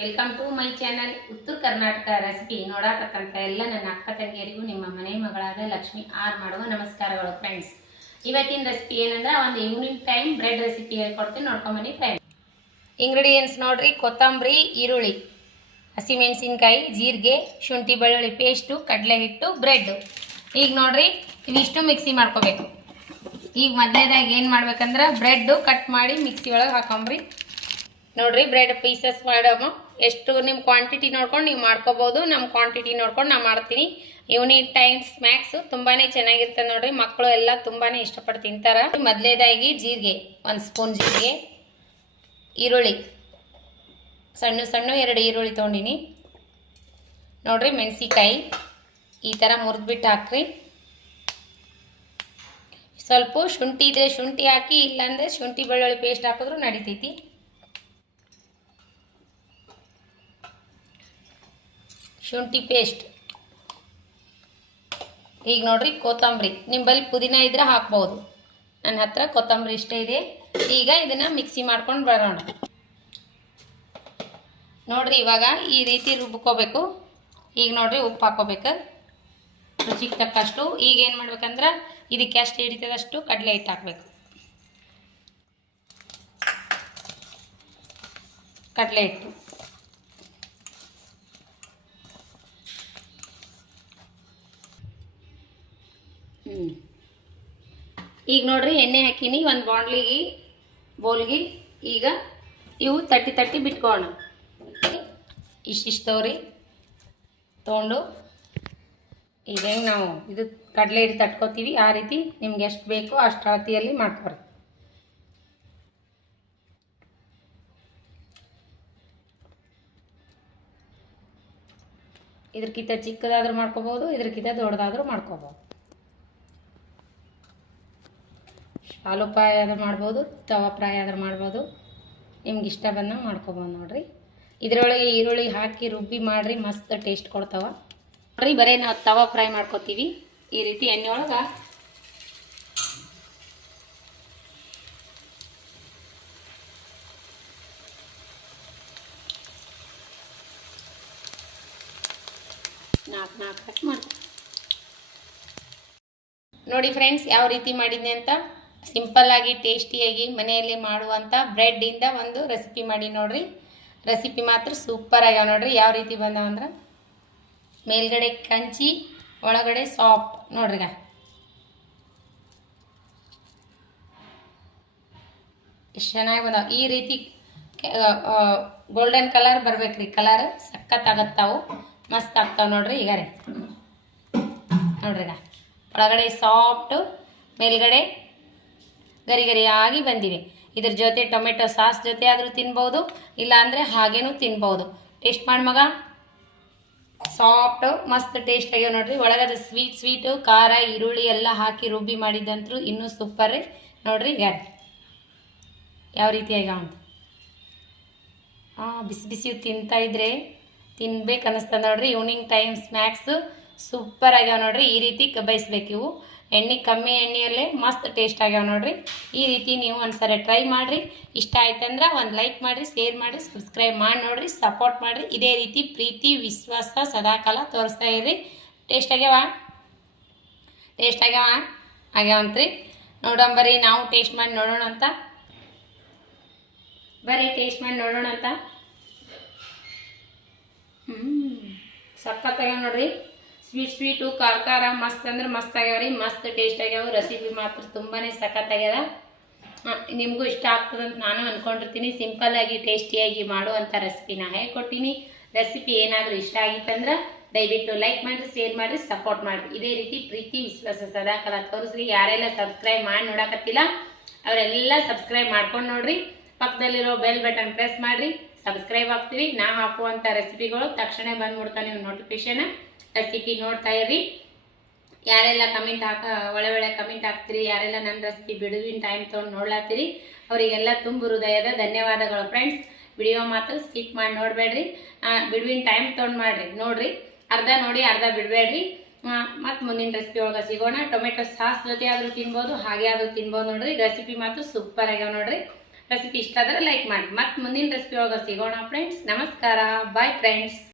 Welcome to my channel ಉತ್ತರ Karnataka recipe ನೋಡಾಕತ್ತಂತ ಎಲ್ಲ ನನ್ನ ಅಕ್ಕ ತಂಗಿಯರಿಗೂ ನಿಮ್ಮ ಮನೆ ಮಗಳಾದ ಲಕ್ಷ್ಮಿ ಆರ್ ಮಾಡುವ ನಮಸ್ಕಾರಗಳು ಫ್ರೆಂಡ್ಸ್. ಇವತ್ತಿನ ರೆಸಿಪಿ ಏನಂದ್ರೆ ಒಂದು ಈವ್ನಿಂಗ್ ಟೈಮ್ ಬ್ರೆಡ್ ರೆಸಿಪಿ ಹೇಳ್ಕೊಡ್ತೀನಿ, ನೋಡ್ಕೊಂಬನ್ನಿ ಫ್ರೆಂಡ್ಸ್. ಇಂಗ್ರೀಡಿಯೆಂಟ್ಸ್ ನೋಡ್ರಿ: ಕೊತ್ತಂಬರಿ, ಈರುಳ್ಳಿ, ಹಸಿಮೆಣಸಿನ್ಕಾಯಿ, ಜೀರಿಗೆ, ಶುಂಠಿ ಬೆಳ್ಳುಳ್ಳಿ ಪೇಸ್ಟು, ಕಡಲೆ ಹಿಟ್ಟು, ಬ್ರೆಡ್. ಈಗ ನೋಡ್ರಿ ಇವಿಷ್ಟು ಮಿಕ್ಸಿ ಮಾಡ್ಕೋಬೇಕು. ಈಗ ಮೊದಲನೇದಾಗಿ ಏನು ಮಾಡ್ಬೇಕಂದ್ರೆ ಬ್ರೆಡ್ಡು ಕಟ್ ಮಾಡಿ ಮಿಕ್ಸಿ ಒಳಗೆ ಹಾಕೊಂಬ್ರಿ. ನೋಡ್ರಿ ಬ್ರೆಡ್ ಪೀಸಸ್ ಮಾಡೋಮ. ಎಷ್ಟು ನಿಮ್ಮ ಕ್ವಾಂಟಿಟಿ ನೋಡ್ಕೊಂಡು ನೀವು ಮಾಡ್ಕೋಬೋದು. ನಮ್ಮ ಕ್ವಾಂಟಿಟಿ ನೋಡ್ಕೊಂಡು ನಾನು ಮಾಡ್ತೀನಿ. ಈವ್ನಿಂಗ್ ಟೈಮ್ ಸ್ನ್ಯಾಕ್ಸ್ ತುಂಬಾ ಚೆನ್ನಾಗಿರ್ತದೆ ನೋಡ್ರಿ. ಮಕ್ಕಳು ಎಲ್ಲ ತುಂಬಾ ಇಷ್ಟಪಟ್ಟು ತಿಂತಾರೆ. ಮೊದಲನೇದಾಗಿ ಜೀರಿಗೆ 1 ಸ್ಪೂನ್ ಜೀರಿಗೆ, ಈರುಳ್ಳಿ ಸಣ್ಣ ಸಣ್ಣ 2 ಈರುಳ್ಳಿ ತೊಗೊಂಡಿನಿ ನೋಡ್ರಿ. ಮೆಣಸಿಕಾಯಿ ಈ ಥರ ಮುರಿದ್ಬಿಟ್ಟು ಹಾಕ್ರಿ. ಸ್ವಲ್ಪ ಶುಂಠಿ ಇದ್ರೆ ಶುಂಠಿ ಹಾಕಿ, ಇಲ್ಲಾಂದರೆ ಶುಂಠಿ ಬೆಳ್ಳುಳ್ಳಿ ಪೇಸ್ಟ್ ಹಾಕಿದ್ರು ನಡಿತೈತಿ. ಶುಂಠಿ ಪೇಸ್ಟ್. ಈಗ ನೋಡ್ರಿ ಕೊತ್ತಂಬರಿ, ನಿಮ್ಮಲ್ಲಿ ಪುದೀನ ಇದ್ರೆ ಹಾಕ್ಬೋದು. ನನ್ನ ಹತ್ರ ಕೊತ್ತಂಬರಿ ಇಷ್ಟೇ ಇದೆ. ಈಗ ಇದನ್ನು ಮಿಕ್ಸಿ ಮಾಡ್ಕೊಂಡು ಬರೋಣ ನೋಡ್ರಿ. ಇವಾಗ ಈ ರೀತಿ ರುಬ್ಕೋಬೇಕು. ಈಗ ನೋಡ್ರಿ ಉಪ್ಪು ಹಾಕೋಬೇಕು ರುಚಿಗೆ ತಕ್ಕಷ್ಟು. ಈಗ ಏನು ಮಾಡ್ಬೇಕಂದ್ರೆ ಇದಕ್ಕೆ ಎಷ್ಟು ಹಿಡಿತದಷ್ಟು ಕಡಲೆ ಹಿಟ್ಟು ಹಾಕಬೇಕು. ಕಡಲೆ ಹಿಟ್ಟು ಈಗ ನೋಡ್ರಿ ಎಣ್ಣೆ ಹಾಕಿನಿ ಒಂದು ಬೌಲ್ಗೆ. ಈಗ ಇವು ತಟ್ಟಿ ಬಿಟ್ಕೋಣ. ಇಷ್ಟಿಷ್ಟವ್ರಿ ತೊಗೊಂಡು ಈಗ ಹೆಂಗೆ ನಾವು ಇದು ಕಡಲೆ ಹಿಟ್ಟು ತಟ್ಕೋತೀವಿ ಆ ರೀತಿ ನಿಮ್ಗೆ ಎಷ್ಟು ಬೇಕೋ ಅಷ್ಟು ಅಳತೆಯಲ್ಲಿ ಮಾಡ್ಕೊರಿ. ಇದ್ರಕ್ಕಿಂತ ಚಿಕ್ಕದಾದ್ರೂ ಮಾಡ್ಕೋಬೋದು, ಇದ್ರಕ್ಕಿಂತ ದೊಡ್ಡದಾದ್ರೂ ಮಾಡ್ಕೋಬೋದು. ಆಲೂ ಫ್ರೈ ಆದ್ರೂ ಮಾಡ್ಬೋದು, ತವಾ ಫ್ರೈ ಆದ್ರೂ ಮಾಡ್ಬೋದು. ನಿಮ್ಗೆ ಇಷ್ಟ ಬಂದಂಗೆ ಮಾಡ್ಕೊಬೋದು ನೋಡ್ರಿ. ಇದರೊಳಗೆ ಈರುಳ್ಳಿ ಹಾಕಿ ರುಬ್ಬಿ ಮಾಡಿರಿ, ಮಸ್ತ್ ಟೇಸ್ಟ್ ಕೊಡ್ತಾವ ನೋಡ್ರಿ. ಬರೀ ನಾವು ತವಾ ಫ್ರೈ ಮಾಡ್ಕೊತೀವಿ ಈ ರೀತಿ ಎಣ್ಣೆ ಒಳಗೆ. ನಾಲ್ಕು ಕಟ್ ಮಾಡ್ತೀವಿ ನೋಡಿ ಫ್ರೆಂಡ್ಸ್. ಯಾವ ರೀತಿ ಮಾಡಿದ್ನಿ ಅಂತ ಸಿಂಪಲ್ಲಾಗಿ ಟೇಸ್ಟಿಯಾಗಿ ಮನೆಯಲ್ಲಿ ಮಾಡುವಂಥ ಬ್ರೆಡ್ಡಿಂದ ಒಂದು ರೆಸಿಪಿ ಮಾಡಿ ನೋಡ್ರಿ. ರೆಸಿಪಿ ಮಾತ್ರ ಸೂಪರ್ ಆಗ್ಯಾವ ನೋಡ್ರಿ. ಯಾವ ರೀತಿ ಬಂದವಂದ್ರೆ ಮೇಲ್ಗಡೆ ಕಂಚಿ, ಒಳಗಡೆ ಸಾಫ್ಟ್ ನೋಡ್ರಿ. ಎಷ್ಟು ಚೆನ್ನಾಗಿ ಬಂದಾವ. ಈ ರೀತಿ ಗೋಲ್ಡನ್ ಕಲರ್ ಬರ್ಬೇಕ್ರಿ. ಕಲರ್ ಸಖತ್ತಾಗತ್ತಾವು, ಮಸ್ತ್ ಆಗ್ತಾವೆ ನೋಡ್ರಿ. ಈಗ ರೀ ನೋಡ್ರಿ, ಒಳಗಡೆ ಸಾಫ್ಟು, ಮೇಲ್ಗಡೆ ಗರಿ ಆಗಿ ಬಂದಿವೆ. ಇದ್ರ ಜೊತೆ ಟೊಮೆಟೊ ಸಾಸ್ ಜೊತೆ ಆದರೂ ತಿನ್ಬೋದು, ಇಲ್ಲಾಂದರೆ ಹಾಗೇನೂ ತಿನ್ಬೋದು. ಟೇಸ್ಟ್ ಮಾಡಿ ಮಗ. ಸಾಫ್ಟು ಮಸ್ತ್ ಟೇಸ್ಟ್ ಆಗ್ಯಾವ ನೋಡ್ರಿ. ಒಳಗಡೆ ಸ್ವೀಟು, ಖಾರ, ಈರುಳ್ಳಿ ಎಲ್ಲ ಹಾಕಿ ರುಬ್ಬಿ ಮಾಡಿದ್ದಂತೂ ಇನ್ನೂ ಸೂಪರ್ ರೀ ನೋಡ್ರಿ. ಯಾವ ರೀತಿ ಆಗ್ಯಾವ ಅಂತ ಬಿಸಿ ಬಿಸಿ ತಿಂತಾ ಇದ್ರೆ ತಿನ್ಬೇಕು ಅನ್ನಿಸ್ತದೆ ನೋಡ್ರಿ. ಈವ್ನಿಂಗ್ ಟೈಮ್ ಸ್ನ್ಯಾಕ್ಸು ಸೂಪರ್ ಆಗ್ಯಾವ ನೋಡ್ರಿ. ಈ ರೀತಿ ಬಯಸ್ಬೇಕು. ಇವು ಎಣ್ಣೆ ಕಮ್ಮಿ ಎಣ್ಣೆಯಲ್ಲೇ ಮಸ್ತ್ ಟೇಸ್ಟ್ ಆಗ್ಯಾವ ನೋಡ್ರಿ. ಈ ರೀತಿ ನೀವು ಒಂದ್ಸರಿ ಟ್ರೈ ಮಾಡಿರಿ. ಇಷ್ಟ ಆಯ್ತಂದ್ರೆ ಒಂದು ಲೈಕ್ ಮಾಡಿರಿ, ಶೇರ್ ಮಾಡಿರಿ, ಸಬ್ಸ್ಕ್ರೈಬ್ ಮಾಡಿ ನೋಡಿರಿ, ಸಪೋರ್ಟ್ ಮಾಡಿರಿ. ಇದೇ ರೀತಿ ಪ್ರೀತಿ ವಿಶ್ವಾಸ ಸದಾಕಾಲ ತೋರಿಸ್ತಾ ಇರ್ರಿ. ಟೇಸ್ಟ್ ಆಗ್ಯಾವಂತ್ರಿ. ನೋಡಂಬರಿ ನಾವು ಟೇಸ್ಟ್ ಮಾಡಿ ನೋಡೋಣ ಅಂತ. ಸಖತ್ತಾಗ್ಯಾವ ನೋಡ್ರಿ. ಸ್ವೀಟು, ಖಾರ ಮಸ್ತ್ ಅಂದ್ರೆ ಮಸ್ತ್ ಆಗ್ಯಾವ ರೀ. ಮಸ್ತ್ ಟೇಸ್ಟ್ ಆಗ್ಯಾವ. ರೆಸಿಪಿ ಮಾತ್ರ ತುಂಬಾ ಸಖತ್ತಾಗ್ಯದ. ನಿಮಗೂ ಇಷ್ಟ ಆಗ್ತದಂತ ನಾನು ಅಂದ್ಕೊಂಡಿರ್ತೀನಿ. ಸಿಂಪಲ್ಲಾಗಿ ಟೇಸ್ಟಿಯಾಗಿ ಮಾಡುವಂಥ ರೆಸಿಪಿನ ಹೇಳ್ಕೊಟ್ಟಿನಿ. ರೆಸಿಪಿ ಏನಾದರೂ ಇಷ್ಟ ಆಗಿತ್ತಂದ್ರೆ ದಯವಿಟ್ಟು ಲೈಕ್ ಮಾಡಿರಿ, ಶೇರ್ ಮಾಡಿರಿ, ಸಪೋರ್ಟ್ ಮಾಡಿರಿ. ಇದೇ ರೀತಿ ಪ್ರೀತಿ ವಿಶ್ವಾಸ ಸದಾಕಾಲ ತೋರಿಸ್ರಿ. ಯಾರೆಲ್ಲ ಸಬ್ಸ್ಕ್ರೈಬ್ ಮಾಡಿ ನೋಡಕತ್ತಿಲ್ಲ ಅವರೆಲ್ಲ ಸಬ್ಸ್ಕ್ರೈಬ್ ಮಾಡ್ಕೊಂಡು ನೋಡ್ರಿ. ಪಕ್ಕದಲ್ಲಿರೋ ಬೆಲ್ ಬಟನ್ ಪ್ರೆಸ್ ಮಾಡಿರಿ, ಸಬ್ಸ್ಕ್ರೈಬ್ ಆಗ್ತೀವಿ. ನಾ ಹಾಕುವಂಥ ರೆಸಿಪಿಗಳು ತಕ್ಷಣ ಬಂದ್ಬಿಡ್ತಾ ನೀವು ನೋಟಿಫಿಕೇಶನ್. ರೆಸಿಪಿ ನೋಡ್ತಾ ಇರ್ರಿ. ಯಾರೆಲ್ಲ ಒಳ್ಳೆ ಕಮೆಂಟ್ ಹಾಕ್ತೀರಿ, ಯಾರೆಲ್ಲ ನನ್ನ ರೆಸಿಪಿ ಬಿಡುವಿನ ಟೈಮ್ ತೊಗೊಂಡು ನೋಡ್ಲಾತ್ತೀರಿ, ಅವರಿಗೆಲ್ಲ ತುಂಬ ಹೃದಯದ ಧನ್ಯವಾದಗಳು ಫ್ರೆಂಡ್ಸ್. ವಿಡಿಯೋ ಮಾತ್ರ ಸ್ಕಿಪ್ ಮಾಡಿ ನೋಡಬೇಡ್ರಿ. ಬಿಡುವಿನ ಟೈಮ್ ತೊಗೊಂಡು ಮಾಡಿರಿ ನೋಡ್ರಿ. ಅರ್ಧ ನೋಡಿ ಅರ್ಧ ಬಿಡಬೇಡ್ರಿ. ಮತ್ತು ಮುಂದಿನ ರೆಸಿಪಿ ಒಳಗೆ ಸಿಗೋಣ. ಟೊಮೆಟೊ ಸಾಸ್ ಜೊತೆ ಆದರೂ ತಿನ್ಬೋದು, ಹಾಗೆ ಆದರೂ ತಿನ್ಬೋದು ನೋಡ್ರಿ. ರೆಸಿಪಿ ಮಾತ್ರ ಸೂಪರ್ ಆಗ್ಯಾವ ನೋಡ್ರಿ. ರೆಸಿಪಿ ಇಷ್ಟ ಆದರೆ ಲೈಕ್ ಮಾಡಿ. ಮತ್ತೆ ಮುಂದಿನ ರೆಸಿಪಿ ಒಳಗೆ ಸಿಗೋಣ ಫ್ರೆಂಡ್ಸ್. ನಮಸ್ಕಾರ, ಬಾಯ್ ಫ್ರೆಂಡ್ಸ್.